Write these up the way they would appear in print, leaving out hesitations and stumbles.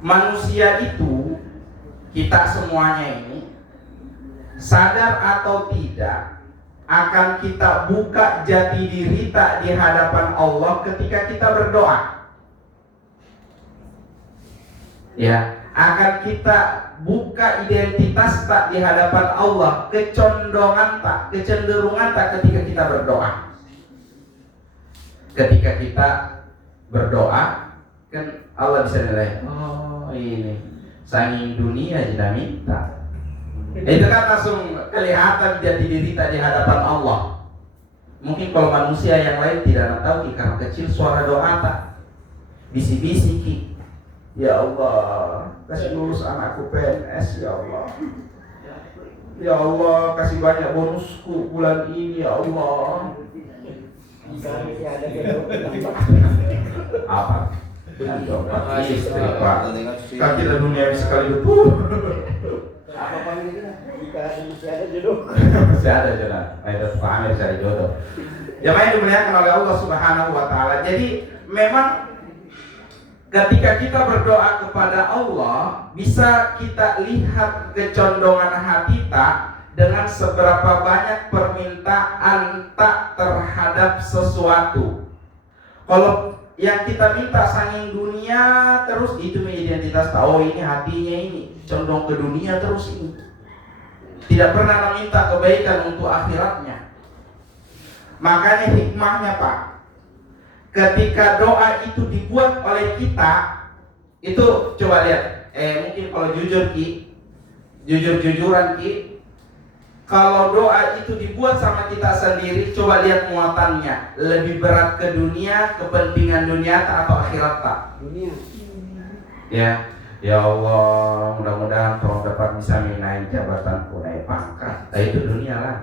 manusia itu, kita semuanya ini, sadar atau tidak, akan kita buka jati diri tak di hadapan Allah ketika kita berdoa. Ya, akan kita buka identitas tak di hadapan Allah, kecenderungan tak ketika kita berdoa. Ketika kita berdoa, kan Allah bisa nilai, oh ini saking dunia tidak minta. Itu kan langsung kelihatan jati diri tak di hadapan Allah. Mungkin kalau manusia yang lain tidak tahu, karena kecil suara doa tak bisi-bisi ki. Ya Allah, kasih lulus anakku PNS ya Allah. Ya Allah, kasih banyak bonusku bulan ini ya Allah. Apa? Istri Pak. Kaki dan dunia sekali betul. Apa panggilnya? Jika masih ada jodoh. Masih ada jodoh. Ada Pak Amir cari jodoh. Jamaah yang dimuliakan oleh Allah Subhanahu wa taala. Jadi memang ketika kita berdoa kepada Allah, bisa kita lihat kecondongan hati tak dengan seberapa banyak permintaan tak terhadap sesuatu. Kalau yang kita minta saking dunia terus, itu identitas tahu, ini hatinya ini condong ke dunia terus ini. Tidak pernah meminta kebaikan untuk akhiratnya. Makanya hikmahnya Pak, ketika doa itu dibuat oleh kita, itu coba lihat, mungkin kalau jujur Ki, jujur-jujuran Ki, kalau doa itu dibuat sama kita sendiri, coba lihat muatannya. Lebih berat ke dunia, kepentingan dunia atau akhirat tak? Dunia. Ya Allah, mudah-mudahan tolong dapat bisa naik jabatanku, naik pangkat. Itu dunia lah.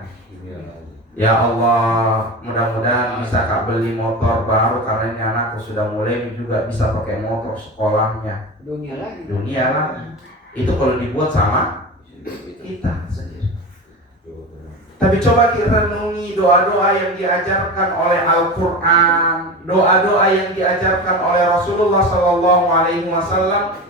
Ya Allah, mudah-mudahan bisa Kak beli motor baru karena ini anakku sudah mulai juga bisa pakai motor sekolahnya. Dunia lagi. Itu kalau dibuat sama kita sendiri. Tapi coba kita renungi doa-doa yang diajarkan oleh Al-Quran, doa-doa yang diajarkan oleh Rasulullah SAW,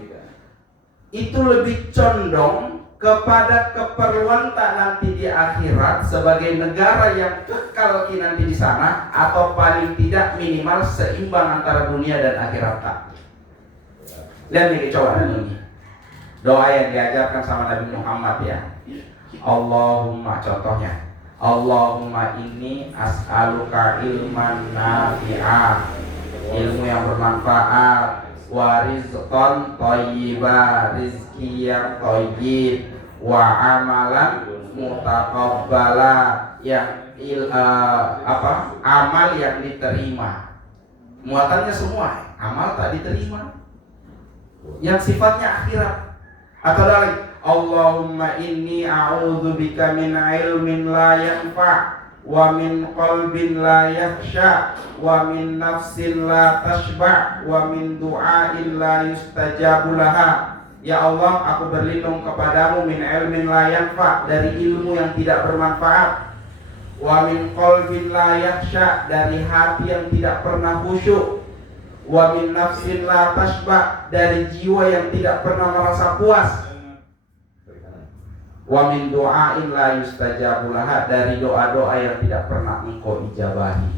itu lebih condong kepada keperluan tak nanti di akhirat sebagai negara yang kekal nanti di sana, atau paling tidak minimal seimbang antara dunia dan akhirat tak. Lihat nih, coba renungi doa yang diajarkan sama Nabi Muhammad ya. Allahumma, contohnya, Allahumma inni as'aluka ilman nafi'ah, ilmu yang bermanfaat, wa rizqan thayyiba, rizki yang thayyib, wa amalan mutaqabbala, yang amal yang diterima. Muatannya semua amal tak diterima, yang sifatnya akhirat. Atau lagi, Allahumma inni a'udzubika min ilmin la yanfa' wa min qalbin la yakhsha wa min nafsin la tashba' wa min du'ain la yustajabu laha. Ya Allah, aku berlindung kepadamu min ilmin la yanfa', dari ilmu yang tidak bermanfaat, wa min qalbin la yakhsha, dari hati yang tidak pernah khusyuk, wa min nafsin la tashba', dari jiwa yang tidak pernah merasa puas, wa min du'ain la yustajabu laha, dari doa-doa yang tidak pernah engkau ijabahi.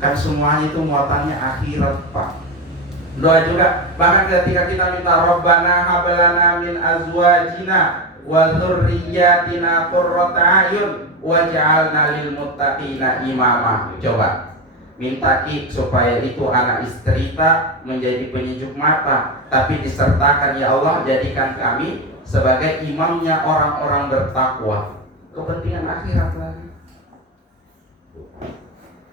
Kan semuanya itu muatannya akhirat Pak. Doa juga, bahkan ketika kita minta Rabbana hablana min azwajina wa dzurriyyatina qurrata a'yun waj'alna lil muttaqina imama. Coba minta Ki supaya itu anak istri kita menjadi penyejuk mata, tapi disertakan ya Allah jadikan kami sebagai imamnya orang-orang bertakwa. Kepentingan akhirat lagi.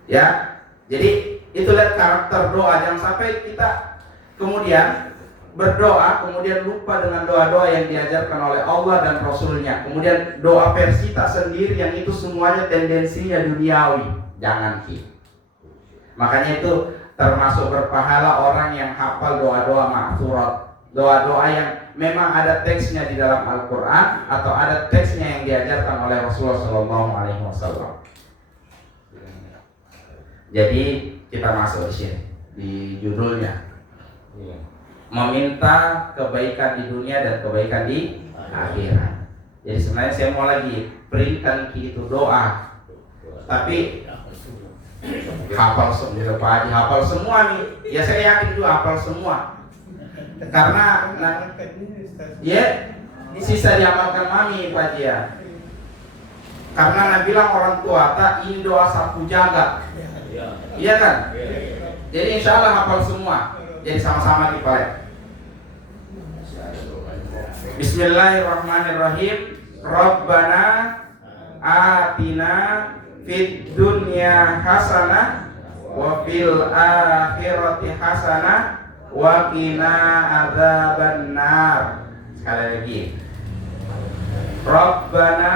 Ya, jadi itu lihat karakter doa. Jangan sampai kita kemudian berdoa kemudian lupa dengan doa-doa yang diajarkan oleh Allah dan Rasulnya. Kemudian doa versi tak sendiri yang itu semuanya tendensinya duniawi. Jangan Ki. Makanya itu termasuk berpahala orang yang hafal doa-doa ma'thurat, doa-doa yang memang ada teksnya di dalam Al-Quran atau ada teksnya yang diajarkan oleh Rasulullah SAW. Jadi kita masuk di sini di judulnya. meminta kebaikan di dunia dan kebaikan di akhirat. Jadi sebenarnya saya mau lagi berikan itu doa, tapi hafal semua Pak Haji, hafal semua nih. Ya saya yakin juga hafal semua. Karena ya sisa diamalkan mami Pak Haji ya. Karena Nabi bilang orang tua tak ini doa sapu jagat. Iya kan? Jadi insya Allah hafal semua. Jadi sama-sama kita. Bismillahirrahmanirrahim. Rabbana atina fid dunya hasanah wa fil akhirati hasanah wa qina adzabannar. Sekali lagi. Rabbana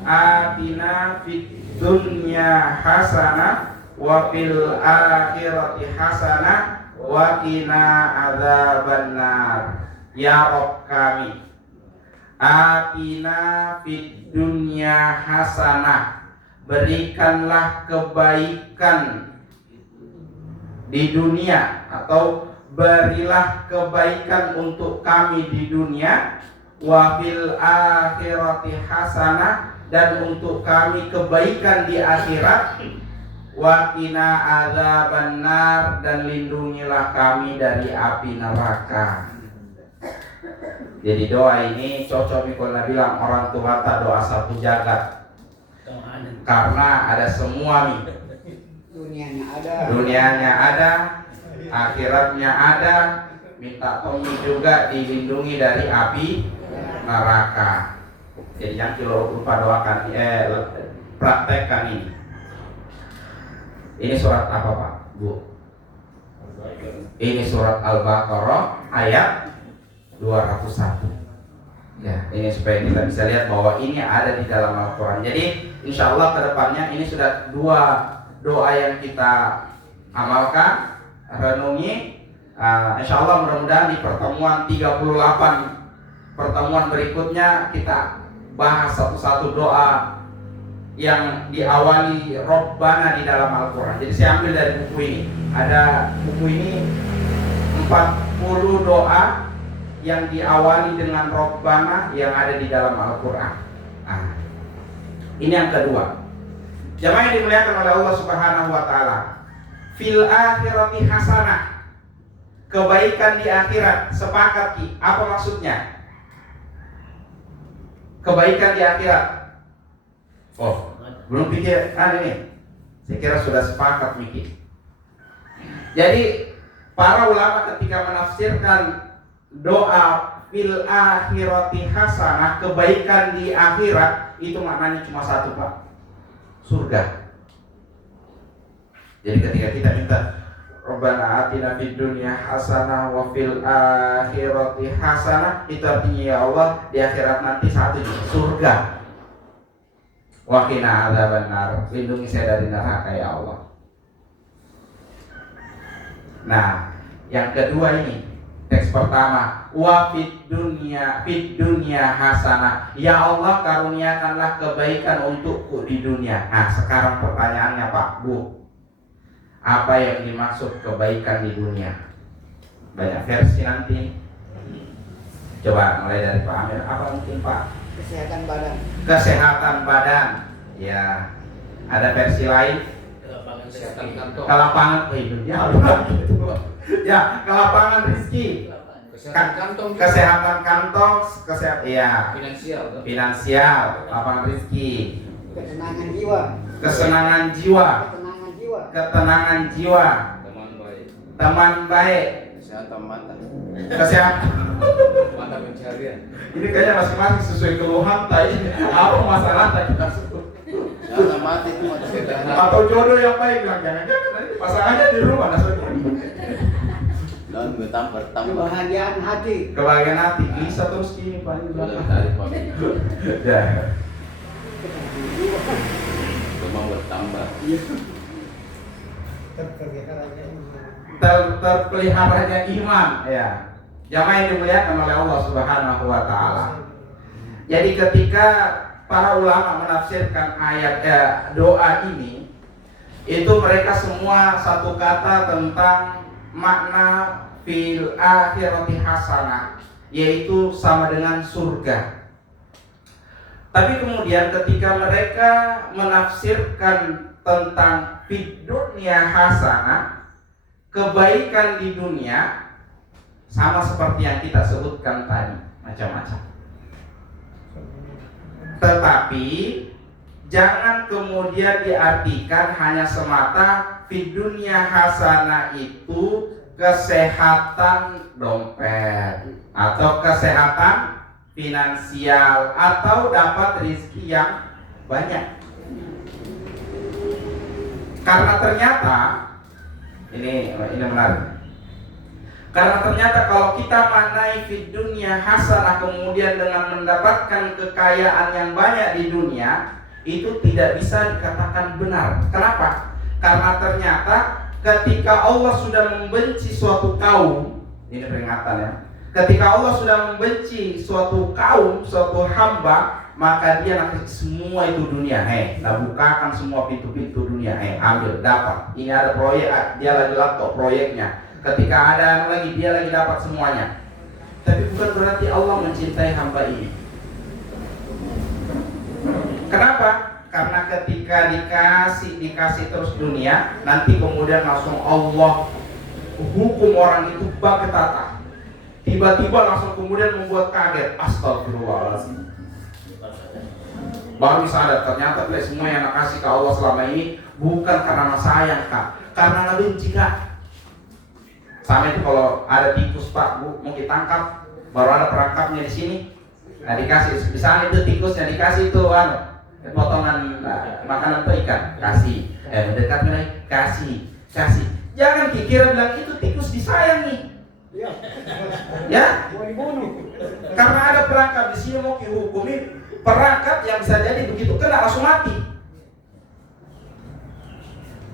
atina fid dunya hasanah wa fil akhirati hasanah wa qina adzabannar. Ya Rabb kami, atina fid dunya hasanah, berikanlah kebaikan di dunia, atau berilah kebaikan untuk kami di dunia, wa fil akhirati hasanah, dan untuk kami kebaikan di akhirat, wa qina adzabannar, dan lindungilah kami dari api neraka. Jadi doa ini cocok kalau bilang orang tua tak doa sapu jagat, karena ada semua nih. Dunianya ada, akhiratnya ada. Minta Tommy juga dilindungi dari api neraka. Jadi yang kilo lupa doakan, praktekkan ini. Ini surat apa Pak Bu? Ini surat Al-Baqarah ayat 201. Ya, ini supaya kita bisa lihat bahwa ini ada di dalam Al-Quran. Jadi insya Allah kedepannya ini sudah 2 doa yang kita amalkan, renungi. Insya Allah mudah-mudahan di pertemuan 38 pertemuan berikutnya kita bahas satu-satu doa yang diawali Rabbana di dalam Al-Quran. Jadi saya ambil dari buku ini. Ada buku ini 40 doa yang diawali dengan Rabbana yang ada di dalam Al-Quran. Ini yang kedua. Jamaah yang dimuliakan oleh Allah Subhanahu wa Ta'ala. Fil akhirati hasanah, kebaikan di akhirat. Sepakat Ki, apa maksudnya? Kebaikan di akhirat. Oh, belum pikir ini. Saya kira sudah sepakat Miki. Jadi para ulama ketika menafsirkan doa fil akhirati hasanah, kebaikan di akhirat, itu maknanya cuma satu Pak, surga. Jadi ketika kita minta Rabbana atina fid dunya hasanah wa fil akhirati hasanah, itu artinya ya Allah di akhirat nanti satu surga. Wa qina adzabannar, lindungi saya dari neraka ya Allah. Nah, yang kedua ini teks pertama, wa fid dunya hasanah. Ya Allah karuniakanlah kebaikan untukku di dunia. Nah, sekarang pertanyaannya Pak Bu, apa yang dimaksud kebaikan di dunia? Banyak versi nanti. Coba mulai dari Pak Amir, apa mungkin Pak? Kesehatan badan. Kesehatan badan. Ya. Ada versi lain? Kesehatan kantong. Kelapangan dunia. Ya, kelapangan rezeki. Kesehatan kantong. Kesehatan kantong, kesehatan ya. Finansial, lapangan rezeki. Ketenangan jiwa. Kesenangan jiwa. Ketenangan jiwa. Ketenangan jiwa. Teman baik. Kesehatan mata. Kesehatan. Mata pencarian. Ini kayaknya masing-masing sesuai keluhan tadi. Apa masalah tadi kita sebut? Kesehatan mata itu mata sederhana. Atau jodoh yang baik, jangan-jangan nanti pasangannya di rumah nasibnya. Dan bertambah. Kebahagiaan hati. Kebahagiaan hati bisa terus gini Pak. Ini Dari belakang. Pak. Ya. Cuma bertambah. Terpeliharanya iman ya. Jamaah yang dimuliakan oleh Allah Subhanahu wa Ta'ala. Jadi ketika para ulama menafsirkan ayat doa ini, itu mereka semua satu kata tentang makna fil akhirati hasanah, yaitu sama dengan surga. Tapi kemudian ketika mereka menafsirkan tentang fid dunya hasanah, kebaikan di dunia, sama seperti yang kita sebutkan tadi, macam-macam. Tetapi jangan kemudian diartikan hanya semata fid dunya hasanah itu kesehatan dompet atau kesehatan finansial atau dapat rezeki yang banyak. Karena ternyata ini menarik. Karena ternyata kalau kita mandai fid dunya hasanah kemudian dengan mendapatkan kekayaan yang banyak di dunia, itu tidak bisa dikatakan benar. Kenapa? Karena ternyata ketika Allah sudah membenci suatu kaum, ini peringatan ya. Ketika Allah sudah membenci suatu kaum, suatu hamba, maka dia nanti semua itu dunia. Bukakan semua pintu-pintu dunia. Ambil, dapat. Ini ada proyek, dia lagi laptop proyeknya. Ketika ada lagi, dia lagi dapat semuanya. Tapi bukan berarti Allah mencintai hamba ini. Kenapa? Karena ketika dikasih terus dunia, nanti kemudian langsung Allah hukum orang itu bak ketata. Tiba-tiba langsung kemudian membuat kaget. Astagfirullahaladzim. Baru sadar ternyata semua yang nak kasih ke Allah selama ini bukan karena sayang kak, karena benci kak. Sama itu kalau ada tikus pak bu mau ditangkap, baru ada perangkapnya di sini. Nah dikasih, misalnya itu tikusnya dikasih itu potongan makanan ikan, kasih. Mendekat lagi, kasih. Jangan kira bilang itu tikus disayangi. Ya? Karena ada perangkap di sini mau dihukumi, perangkap yang bisa jadi begitu kena langsung mati.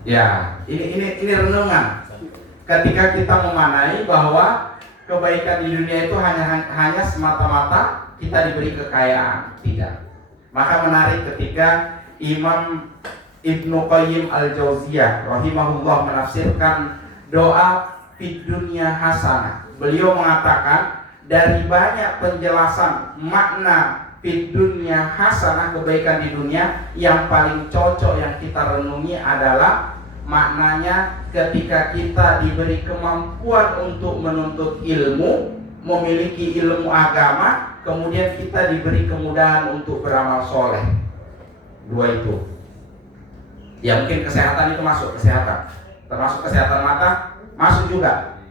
Ya, ini renungan. Ketika kita memanai bahwa kebaikan di dunia itu hanya semata-mata kita diberi kekayaan, tidak. Maka menarik ketika Imam Ibnu Qayyim Al-Jauziyah rahimahullah menafsirkan doa fid dunya hasanah. Beliau mengatakan dari banyak penjelasan makna fid dunya hasanah, kebaikan di dunia, yang paling cocok yang kita renungi adalah maknanya ketika kita diberi kemampuan untuk menuntut ilmu, memiliki ilmu agama, kemudian kita diberi kemudahan untuk beramal soleh. Dua itu. Ya mungkin kesehatan itu masuk, kesehatan. Termasuk kesehatan mata, masuk juga.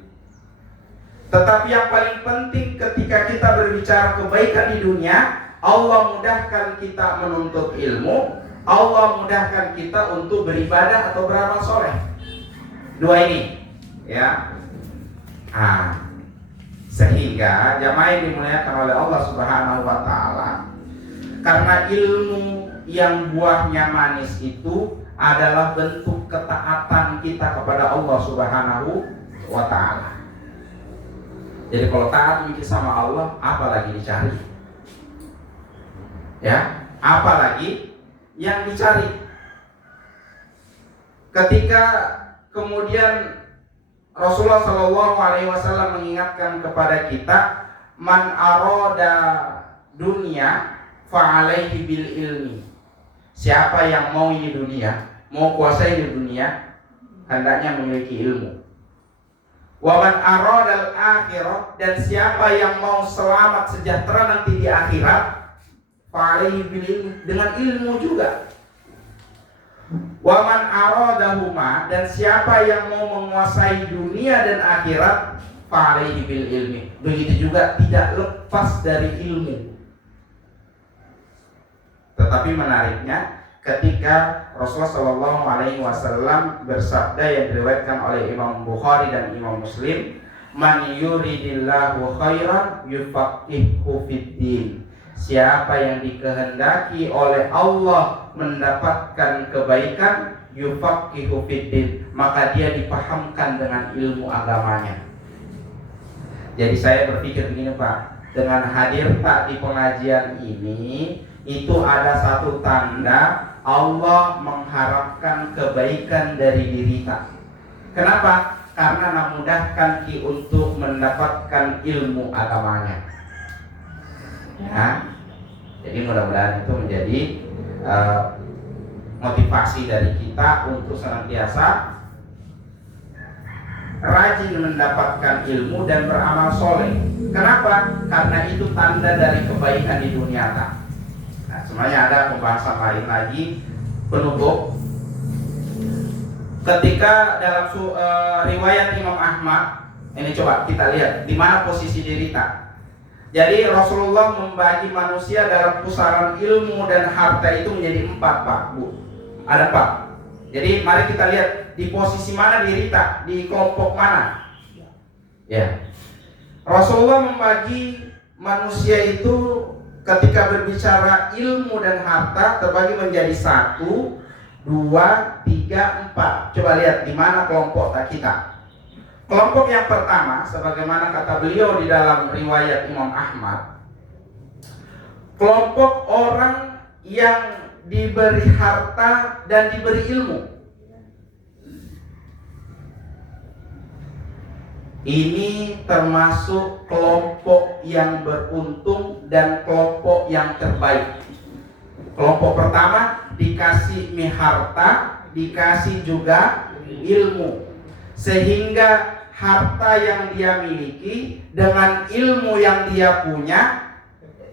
Tetapi yang paling penting ketika kita berbicara kebaikan di dunia, Allah mudahkan kita menuntut ilmu, Allah mudahkan kita untuk beribadah atau beramal soleh. Dua ini, ya. Sehingga jamaah yang dimuliakan oleh Allah Subhanahu wa Ta'ala, karena ilmu yang buahnya manis itu adalah bentuk ketaatan kita kepada Allah Subhanahu wa Ta'ala. Jadi kalau taat mikir sama Allah, apa lagi dicari? Ya, apa lagi yang dicari? Ketika kemudian Rasulullah SAW mengingatkan kepada kita, man aroda dunia fa'alaihi bil ilmi. Siapa yang mau ini dunia, mau kuasai di dunia, hendaknya memiliki ilmu. Wa man aroda al-akhirah, dan siapa yang mau selamat sejahtera nanti di akhirat, fa'alaihi bil ilmi, dengan ilmu juga. Wa man aradahuma, dan siapa yang mau menguasai dunia dan akhirat, fa'alaihi bil ilmi, begitu juga tidak lepas dari ilmu. Tetapi menariknya ketika Rasulullah SAW bersabda yang diriwayatkan oleh Imam Bukhari dan Imam Muslim, man yuridillahu khairan yufaqihuhu fiddin. Siapa yang dikehendaki oleh Allah mendapatkan kebaikan, yufaqihu fiddin, maka dia dipahamkan dengan ilmu agamanya. Jadi saya berpikir begini Pak, dengan hadir Pak di pengajian ini, itu ada satu tanda Allah mengharapkan kebaikan dari diri kita. Kenapa? karena memudahkan ki untuk mendapatkan ilmu agamanya. Ya. Jadi mudah-mudahan itu menjadi motivasi dari kita untuk senantiasa rajin mendapatkan ilmu dan beramal soleh. Kenapa? Karena itu tanda dari kebaikan di dunia. Nah, sebenarnya ada pembahasan lain lagi penutup. Ketika dalam riwayat Imam Ahmad, ini coba kita lihat di mana posisi derita. Jadi Rasulullah membagi manusia dalam pusaran ilmu dan harta itu menjadi 4, Pak, Bu. Ada 4. Jadi mari kita lihat di posisi mana derita, di kelompok mana. Ya. Rasulullah membagi manusia itu ketika berbicara ilmu dan harta terbagi menjadi 1, 2, 3, 4. Coba lihat di mana kelompok kita. Kelompok yang pertama, sebagaimana kata beliau di dalam riwayat Imam Ahmad, kelompok orang yang diberi harta dan diberi ilmu. Ini termasuk kelompok yang beruntung dan kelompok yang terbaik. Kelompok pertama dikasih harta, dikasih juga ilmu, sehingga harta yang dia miliki dengan ilmu yang dia punya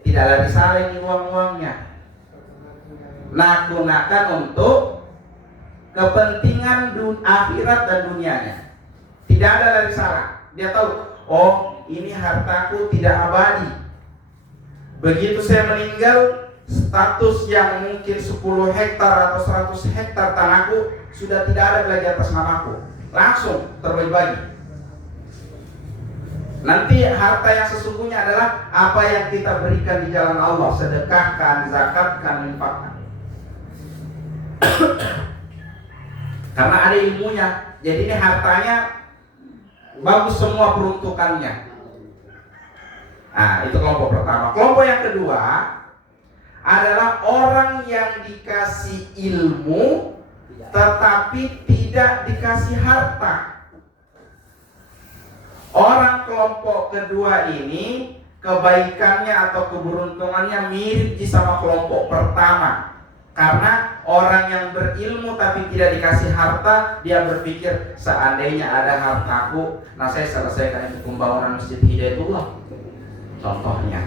tidak lagi salah ini uang-uangnya. Nah, gunakan untuk kepentingan akhirat dan dunianya. Tidak ada lagi salah. Dia tahu, oh ini hartaku tidak abadi. Begitu saya meninggal, status yang mungkin 10 hektar atau 100 hektar tanahku sudah tidak ada lagi atas namaku. Langsung terbagi-bagi. Nanti harta yang sesungguhnya adalah apa yang kita berikan di jalan Allah, sedekahkan, zakatkan, infakkan. Karena ada ilmunya. Jadi ini hartanya bagus semua peruntukannya. Nah, itu kelompok pertama. Kelompok yang kedua adalah orang yang dikasih ilmu tetapi tidak dikasih harta. Orang kelompok kedua ini kebaikannya atau keberuntungannya mirip sama kelompok pertama. Karena orang yang berilmu tapi tidak dikasih harta, dia berpikir seandainya ada hartaku, nah saya selesaikan itu pembangunan Masjid Hidayatullah. Contohnya.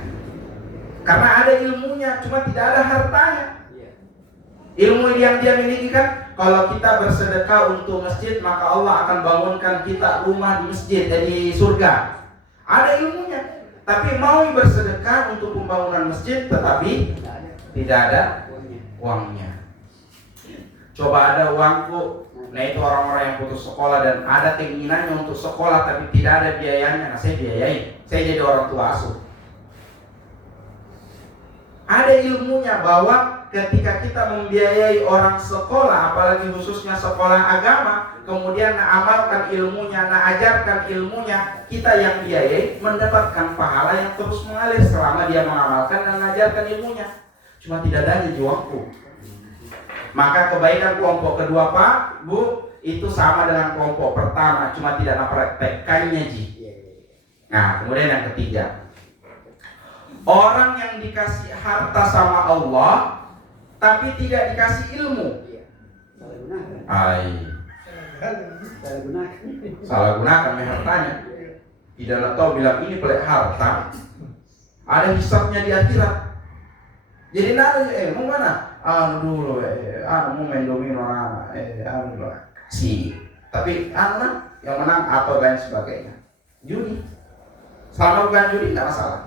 Karena ada ilmunya, cuma tidak ada hartanya. Ilmu yang dia miliki kan, kalau kita bersedekah untuk masjid, maka Allah akan bangunkan kita rumah di masjid, di surga. Ada ilmunya, tapi mau bersedekah untuk pembangunan masjid, tetapi tidak ada uangnya. Coba ada uangku, nah itu orang-orang yang putus sekolah dan ada keinginannya untuk sekolah, tapi tidak ada biayanya, nah saya biayai, saya jadi orang tua asuh. Ada ilmunya bahwa ketika kita membiayai orang sekolah, apalagi khususnya sekolah agama, kemudian amalkan ilmunya, ajarkan ilmunya, kita yang biayai mendapatkan pahala yang terus mengalir selama dia mengamalkan dan mengajarkan ilmunya. Cuma tidak ada di uangku. Maka kebaikan kelompok kedua, Pak, Bu, itu sama dengan kelompok pertama, cuma tidak mempraktekkannya, Ji. Nah, kemudian yang ketiga, orang yang dikasih harta sama Allah tapi tidak dikasih ilmu. Salah gunakan hartanya. Tidak tahu bilang ini pelik harta. Ada hisabnya di akhirat. Jadi nanya, mau mana? Dulu, mau main domino, si. Tapi yang menang atau lain sebagainya. Judi. Selama bukan judi tidak masalah.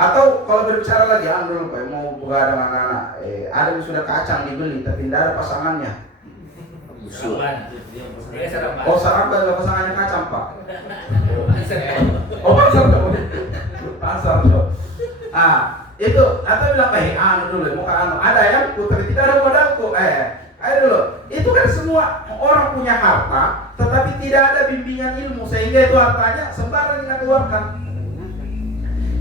Atau kalau berbicara lagi, dulu mau begadang anak-anak, ada yang sudah kacang dibeli tapi tidak ada pasangannya. Oh, sarapan ada pasangannya kacang, Pak. Oh, pasar tuh. Itu atau bilang dulu mau ada yang putri tidak ada modalku. Ayo dulu. Itu kan semua orang punya harta, tetapi tidak ada bimbingan ilmu sehingga itu hartanya sembarang kita keluarkan.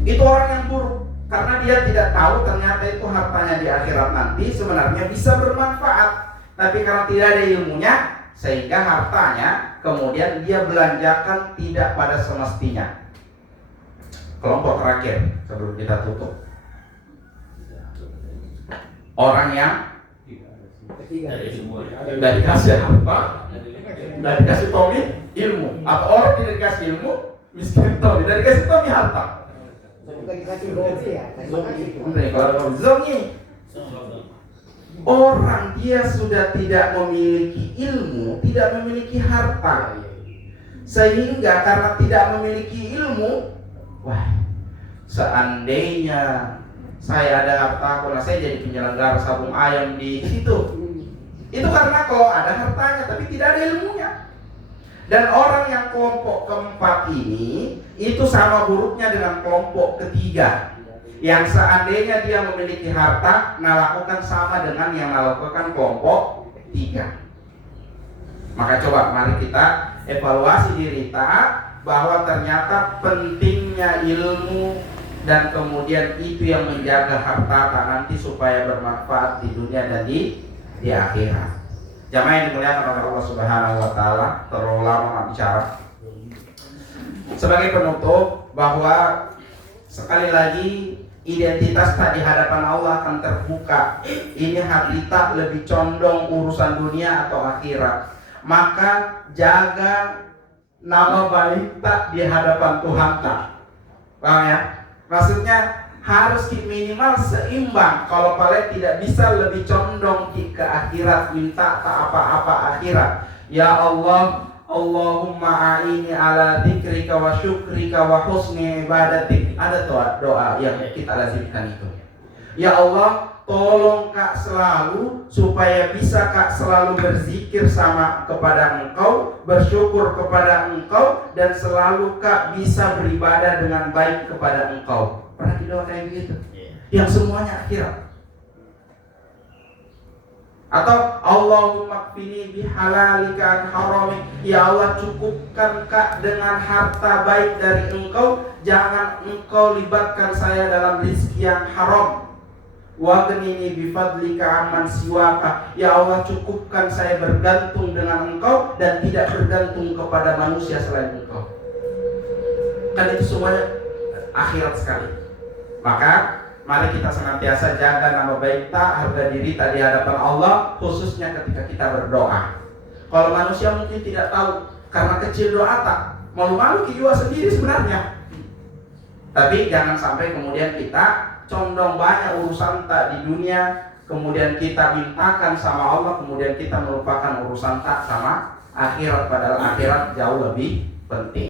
Itu orang yang buruk karena dia tidak tahu ternyata itu hartanya di akhirat nanti sebenarnya bisa bermanfaat, tapi karena tidak ada ilmunya sehingga hartanya kemudian dia belanjakan tidak pada semestinya. Kelompok terakhir sebelum kita tutup, orang yang Ketiga. tidak dikasih harta, tidak dikasih Tommy ilmu, atau orang tidak dikasih ilmu miskin Tommy, tidak dikasih Tommy harta. Bukan dikasih hobi ya, kasih itu. Kalau zongi, orang dia sudah tidak memiliki ilmu, tidak memiliki harta, sehingga karena tidak memiliki ilmu, wah, seandainya saya ada harta, kalau saya jadi penyelenggara sabung ayam di situ. Itu karena kalau ada hartanya tapi tidak ada ilmunya. Dan orang yang kelompok keempat ini itu sama buruknya dengan kelompok ketiga, yang seandainya dia memiliki harta, lakukan sama dengan yang melakukan kelompok tiga. Maka coba mari kita evaluasi diri kita bahwa ternyata pentingnya ilmu, dan kemudian itu yang menjaga harta nanti supaya bermanfaat di dunia dan di akhirat. Jamaah yang dimuliakan oleh Allah Subhanahu wa taala, terlalu lama bicara. Sebagai penutup, bahwa sekali lagi identitas tak di hadapan Allah akan terbuka. Ini hati tak lebih condong urusan dunia atau akhirat. Maka jaga nama baik tak di hadapan Tuhan tak. Paham ya? Maksudnya harus minimal seimbang. Kalau paling tidak bisa lebih condong ke akhirat, minta tak apa-apa akhirat. Ya Allah, Allahumma a'ini ala dzikrika wa syukrika wa husni ibadatik. Ada doa yang kita lazimkan itu. Ya Allah, tolong Kak selalu supaya bisa Kak selalu berzikir sama kepada Engkau, bersyukur kepada Engkau, dan selalu Kak bisa beribadah dengan baik kepada Engkau. Pernah doa kayak begitu? Yang semuanya akhirat. Atau Allahumma kfini bihalalika an haramik. Ya Allah, cukupkan Kak dengan harta baik dari Engkau, jangan Engkau libatkan saya dalam rezeki yang haram. Wa ghnini bifadlika amman siwaka. Ya Allah, cukupkan saya bergantung dengan Engkau dan tidak bergantung kepada manusia selain Engkau. Kan itu semuanya akhirat sekali. Maka mari kita senantiasa jaga nama baik tak, harga diri tak di hadapan Allah, khususnya ketika kita berdoa. Kalau manusia mungkin tidak tahu, karena kecil doa tak, malu-malu kita sendiri sebenarnya. Tapi jangan sampai kemudian kita condong banyak urusan tak di dunia, kemudian kita mintakan sama Allah, kemudian kita melupakan urusan tak sama akhirat, padahal akhirat jauh lebih penting.